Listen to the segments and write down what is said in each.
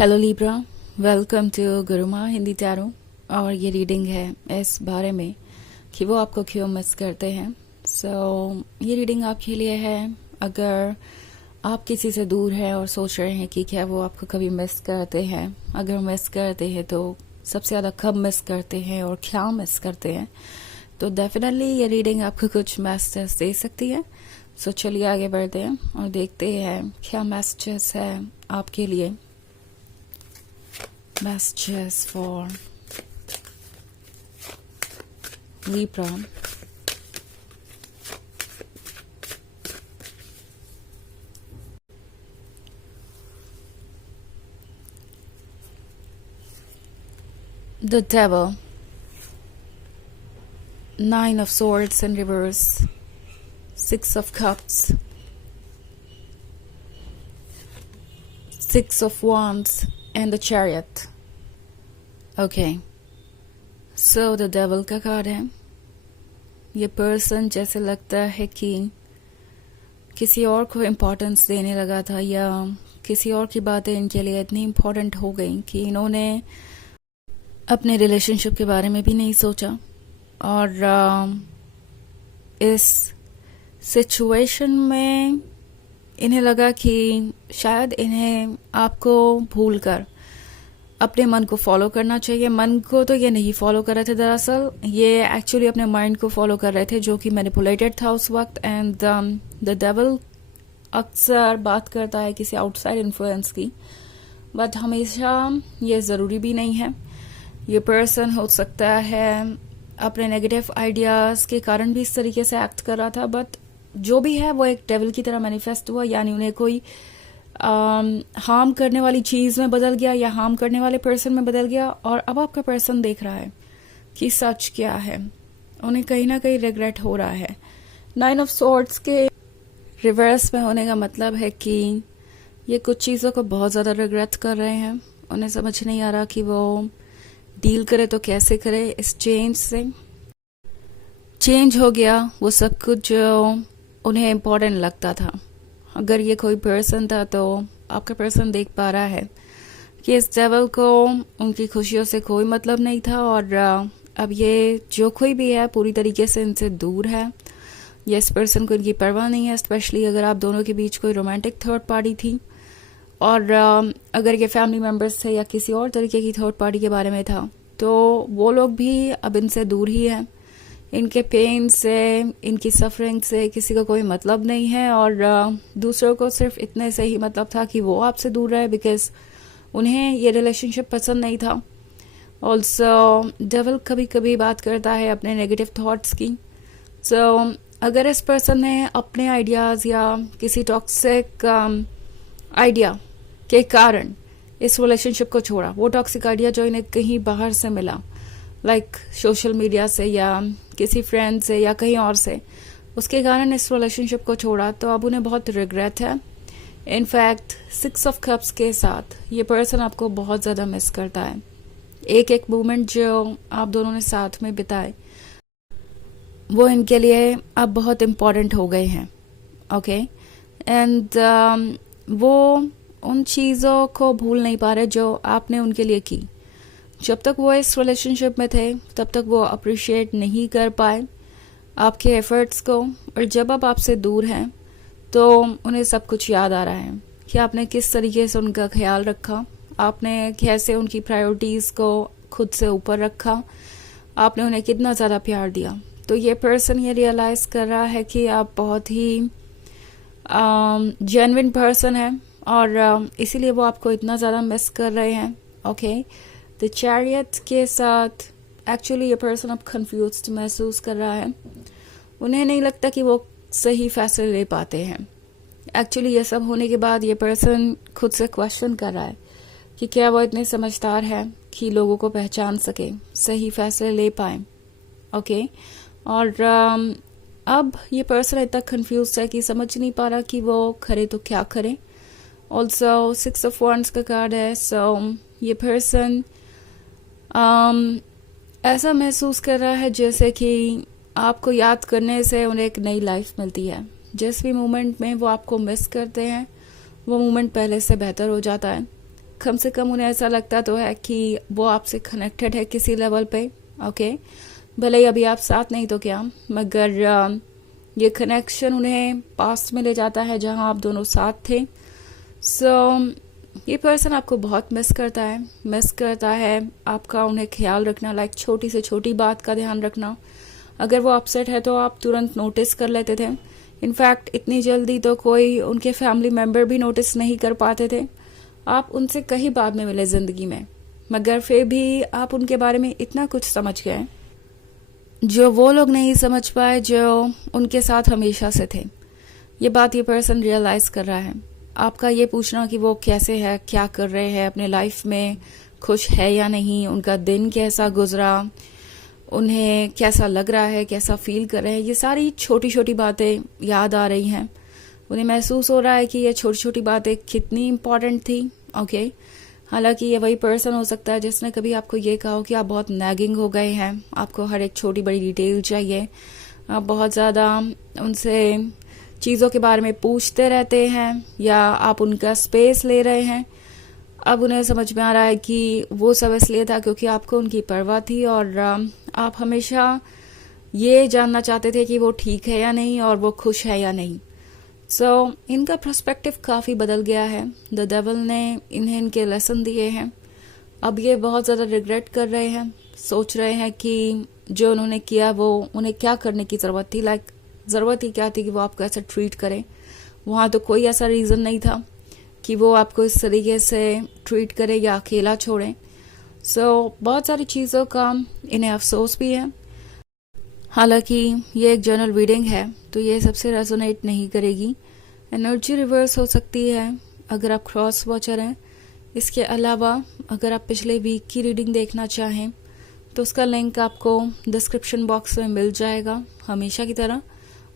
Hello Libra, welcome to Guruma Hindi tarot. और ये reading है इस बारे में कि वो आपको क्यों मिस करते हैं। ये रीडिंग आपके लिए है अगर आप किसी से दूर हैं और सोच रहे हैं कि क्या वो आपको कभी मिस करते हैं। अगर मिस करते हैं तो सबसे ज़्यादा कब मिस करते हैं और क्या मिस करते हैं, तो डेफिनेटली ये रीडिंग आपको कुछ मैसेजेस दे सकती है। चलिए आगे बढ़ते हैं और देखते हैं क्या मैसेजेस है आपके लिए। Messages for Libra. The Devil. 9 of Swords in reverse. 6 of Cups. 6 of Wands and the Chariot. Okay. So the Devil का कार्ड है। ये पर्सन जैसे लगता है कि किसी और को इम्पोर्टेंस देने लगा था या किसी और की बातें इनके लिए इतनी इम्पोर्टेंट हो गई कि इन्होंने अपने रिलेशनशिप के बारे में भी नहीं सोचा। और इस सिचुएशन में इन्हें लगा कि शायद इन्हें आपको भूलकर अपने मन को फॉलो करना चाहिए। मन को तो ये नहीं फॉलो कर रहे थे, दरअसल ये एक्चुअली अपने माइंड को फॉलो कर रहे थे जो कि मैनिपुलेटेड था उस वक्त। एंड द डेविल अक्सर बात करता है किसी आउटसाइड इन्फ्लुएंस की, बट हमेशा ये ज़रूरी भी नहीं है। ये पर्सन हो सकता है अपने नेगेटिव आइडियाज़ के कारण भी इस तरीके से एक्ट कर रहा था, बट जो भी है वो एक डेविल की तरह मैनिफेस्ट हुआ, यानी उन्हें कोई हार्म करने वाली चीज़ में बदल गया या हार्म करने वाले पर्सन में बदल गया। और अब आपका पर्सन देख रहा है कि सच क्या है। उन्हें कहीं ना कहीं रिग्रेट हो रहा है। 9 ऑफ सॉर्ड्स के रिवर्स में होने का मतलब है कि ये कुछ चीज़ों को बहुत ज़्यादा रिग्रेट कर रहे हैं। उन्हें समझ नहीं आ रहा कि वो डील करे तो कैसे करे इस चेंज से। चेंज हो गया वो सब कुछ जो उन्हें इम्पोर्टेंट लगता था। अगर ये कोई पर्सन था तो आपका पर्सन देख पा रहा है कि इस डेविल को उनकी खुशियों से कोई मतलब नहीं था। और अब ये जो कोई भी है पूरी तरीके से इनसे दूर है। ये इस पर्सन को इनकी परवाह नहीं है, स्पेशली अगर आप दोनों के बीच कोई रोमांटिक थर्ड पार्टी थी। और अगर ये फैमिली मेम्बर्स थे या किसी और तरीके की थर्ड पार्टी के बारे में था, तो वो लोग भी अब इनसे दूर ही है। इनके पेन से, इनकी सफरिंग से किसी का कोई मतलब नहीं है। और दूसरों को सिर्फ इतने से ही मतलब था कि वो आपसे दूर रहे, बिकॉज उन्हें ये रिलेशनशिप पसंद नहीं था। ऑल्सो डेविल कभी कभी बात करता है अपने नेगेटिव थॉट्स की। अगर इस पर्सन ने अपने आइडियाज़ या किसी टॉक्सिक आइडिया के कारण इस रिलेशनशिप को छोड़ा, वो टॉक्सिक आइडिया जो इन्हें कहीं बाहर से मिला, लाइक सोशल मीडिया से या किसी फ्रेंड से या कहीं और से, उसके कारण इस रिलेशनशिप को छोड़ा, तो अब उन्हें बहुत रिग्रेट है। इनफैक्ट 6 ऑफ कप्स के साथ ये पर्सन आपको बहुत ज़्यादा मिस करता है। एक एक मोमेंट जो आप दोनों ने साथ में बिताए वो इनके लिए अब बहुत इम्पोर्टेंट हो गए हैं। ओके। एंड वो उन चीज़ों को भूल नहीं पा रहे जो आपने उनके लिए की। जब तक वो इस रिलेशनशिप में थे तब तक वो अप्रिशिएट नहीं कर पाए आपके एफर्ट्स को। और जब अब आपसे दूर हैं तो उन्हें सब कुछ याद आ रहा है कि आपने किस तरीके से उनका ख्याल रखा, आपने कैसे उनकी प्रायोरिटीज़ को खुद से ऊपर रखा, आपने उन्हें कितना ज़्यादा प्यार दिया। तो ये पर्सन ये रियलाइज़ कर रहा है कि आप बहुत ही जेन्युइन पर्सन है और इसीलिए वो आपको इतना ज़्यादा मिस कर रहे हैं। ओके। द चैरियट के साथ एक्चुअली ये पर्सन अब कंफ्यूज्ड महसूस कर रहा है। उन्हें नहीं लगता कि वो सही फैसले ले पाते हैं। एक्चुअली ये सब होने के बाद ये पर्सन खुद से क्वेश्चन कर रहा है कि क्या वो इतने समझदार है कि लोगों को पहचान सके, सही फैसले ले पाए। ओके। और अब ये पर्सन इतना कंफ्यूज है कि समझ नहीं पा रहा कि वो करे तो क्या करे। ऑल्सो 6 ऑफ वॉन्ड्स का कार्ड है। ये पर्सन ऐसा महसूस कर रहा है जैसे कि आपको याद करने से उन्हें एक नई लाइफ मिलती है। जिस भी मोमेंट में वो आपको मिस करते हैं वो मोमेंट पहले से बेहतर हो जाता है। कम से कम उन्हें ऐसा लगता तो है कि वो आपसे कनेक्टेड है किसी लेवल पे, ओके। भले ही अभी आप साथ नहीं तो क्या, मगर ये कनेक्शन उन्हें पास्ट में ले जाता है जहां आप दोनों साथ थे। सो ये पर्सन आपको बहुत मिस करता है आपका उन्हें ख्याल रखना, लाइक छोटी से छोटी बात का ध्यान रखना। अगर वो अपसेट है तो आप तुरंत नोटिस कर लेते थे। इनफैक्ट इतनी जल्दी तो कोई उनके फैमिली मेम्बर भी नोटिस नहीं कर पाते थे। आप उनसे कहीं बाद में मिले जिंदगी में, मगर फिर भी आप उनके बारे में इतना कुछ समझ गए जो वो लोग नहीं समझ पाए जो उनके साथ हमेशा से थे। ये बात ये पर्सन रियलाइज कर रहा है। आपका ये पूछना कि वो कैसे है, क्या कर रहे हैं अपने लाइफ में, खुश है या नहीं, उनका दिन कैसा गुजरा, उन्हें कैसा लग रहा है, कैसा फील कर रहे हैं, ये सारी छोटी छोटी बातें याद आ रही हैं। उन्हें महसूस हो रहा है कि ये छोटी छोटी बातें कितनी इम्पोर्टेंट थी, ओके। हालांकि ये वही पर्सन हो सकता है जिसने कभी आपको ये कहा हो कि आप बहुत नैगिंग हो गए हैं, आपको हर एक छोटी बड़ी डिटेल चाहिए, आप बहुत ज़्यादा उनसे चीज़ों के बारे में पूछते रहते हैं या आप उनका स्पेस ले रहे हैं। अब उन्हें समझ में आ रहा है कि वो सब इसलिए था क्योंकि आपको उनकी परवाह थी और आप हमेशा ये जानना चाहते थे कि वो ठीक है या नहीं और वो खुश है या नहीं। सो इनका पर्सपेक्टिव काफ़ी बदल गया है। द डेविल ने इन्हें इनके लेसन दिए हैं। अब ये बहुत ज़्यादा रिग्रेट कर रहे हैं, सोच रहे हैं कि जो उन्होंने किया वो उन्हें क्या करने की ज़रूरत थी, लाइक ज़रूरत ही क्या थी कि वो आपको ऐसा ट्रीट करें। वहाँ तो कोई ऐसा रीज़न नहीं था कि वो आपको इस तरीके से ट्रीट करे या अकेला छोड़े। सो बहुत सारी चीज़ों का इन्हें अफसोस भी है। हालांकि ये एक जनरल रीडिंग है तो ये सबसे रेजोनेट नहीं करेगी। एनर्जी रिवर्स हो सकती है अगर आप क्रॉस वॉचर हैं। इसके अलावा अगर आप पिछले वीक की रीडिंग देखना चाहें तो उसका लिंक आपको डिस्क्रिप्शन बॉक्स में मिल जाएगा हमेशा की तरह।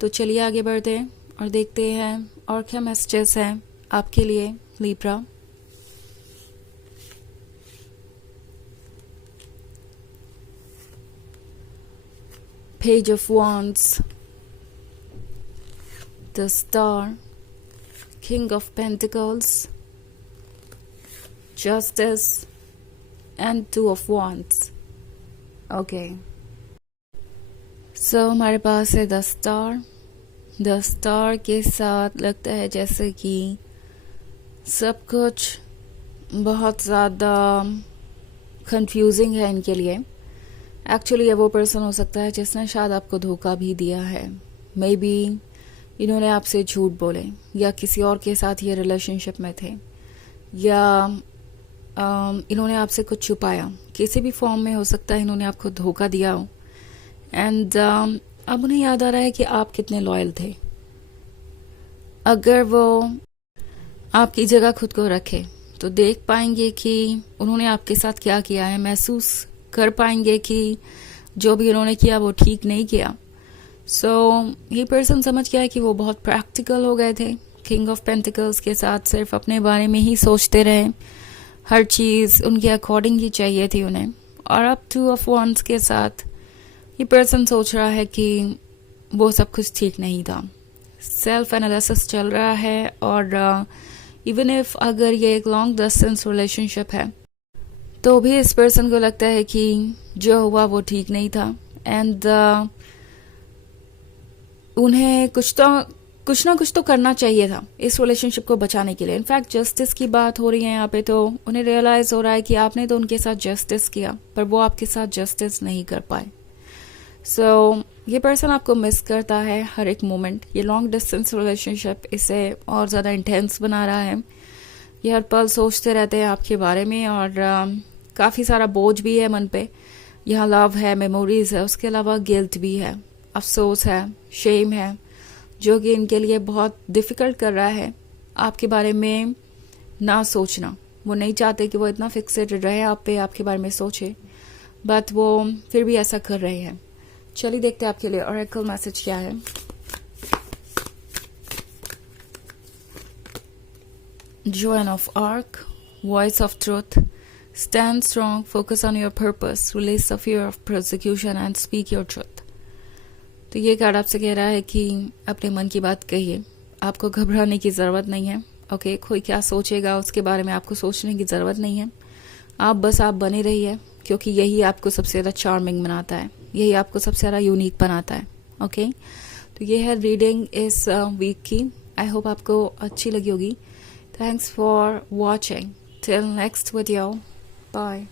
तो चलिए आगे बढ़ते हैं और देखते हैं और क्या मैसेजेस हैं आपके लिए Libra. Page of Wands, the Star, King of Pentacles, Justice and Two of Wands. Okay. So हमारे पास है द स्टार। द स्टार के साथ लगता है जैसे कि सब कुछ बहुत ज़्यादा कंफ्यूजिंग है इनके लिए। एक्चुअली ये वो पर्सन हो सकता है जिसने शायद आपको धोखा भी दिया है। मे बी इन्होंने आपसे झूठ बोले या किसी और के साथ ये रिलेशनशिप में थे या इन्होंने आपसे कुछ छुपाया, किसी भी फॉर्म में हो सकता है इन्होंने आपको धोखा दिया हो। एंड अब उन्हें याद आ रहा है कि आप कितने लॉयल थे। अगर वो आपकी जगह खुद को रखे तो देख पाएंगे कि उन्होंने आपके साथ क्या किया है, महसूस कर पाएंगे कि जो भी उन्होंने किया वो ठीक नहीं किया। सो ये पर्सन समझ गया है कि वो बहुत प्रैक्टिकल हो गए थे। किंग ऑफ पेंटिकल्स के साथ सिर्फ अपने बारे में ही सोचते रहे, हर चीज़ उनके अकॉर्डिंग ही चाहिए थी उन्हें। और अब टू ऑफ वॉन्ड्स के साथ ये पर्सन सोच रहा है कि वो सब कुछ ठीक नहीं था। सेल्फ एनालिसिस चल रहा है और इवन इफ अगर ये एक लॉन्ग डिस्टेंस रिलेशनशिप है तो भी इस पर्सन को लगता है कि जो हुआ वो ठीक नहीं था। एंड उन्हें कुछ ना कुछ तो करना चाहिए था इस रिलेशनशिप को बचाने के लिए। इनफैक्ट जस्टिस की बात हो रही है यहाँ पे, तो उन्हें रियलाइज हो रहा है कि आपने तो उनके साथ जस्टिस किया पर वो आपके साथ जस्टिस नहीं कर पाए। सो ये पर्सन आपको मिस करता है हर एक मोमेंट। ये लॉन्ग डिस्टेंस रिलेशनशिप इसे और ज़्यादा इंटेंस बना रहा है। ये हर पल सोचते रहते हैं आपके बारे में और काफ़ी सारा बोझ भी है मन पे। यहाँ लव है, मेमोरीज है, उसके अलावा गिल्ट भी है, अफसोस है, शेम है, जो कि इनके लिए बहुत डिफ़िकल्ट कर रहा है आपके बारे में ना सोचना। वो नहीं चाहते कि वो इतना फिक्सेटेड रहे आप पे, आपके बारे में सोचे, बट वो फिर भी ऐसा कर रहे हैं। चलिए देखते हैं आपके लिए ऑरेकल मैसेज क्या है। Joan of Arc, Voice of Truth, stand strong, focus on your purpose, release the fear of persecution and speak your truth। तो ये कार्ड आपसे कह रहा है कि अपने मन की बात कहिए, आपको घबराने की ज़रूरत नहीं है, ओके कोई क्या सोचेगा उसके बारे में आपको सोचने की ज़रूरत नहीं है। आप बस आप बने रहिए, क्योंकि यही आपको सबसे ज़्यादा चार्मिंग बनाता है, यही आपको सबसे ज़्यादा यूनिक बनाता है। ओके तो ये है रीडिंग इस वीक की। आई होप आपको अच्छी लगी होगी। Thanks for watching. Till next video, bye.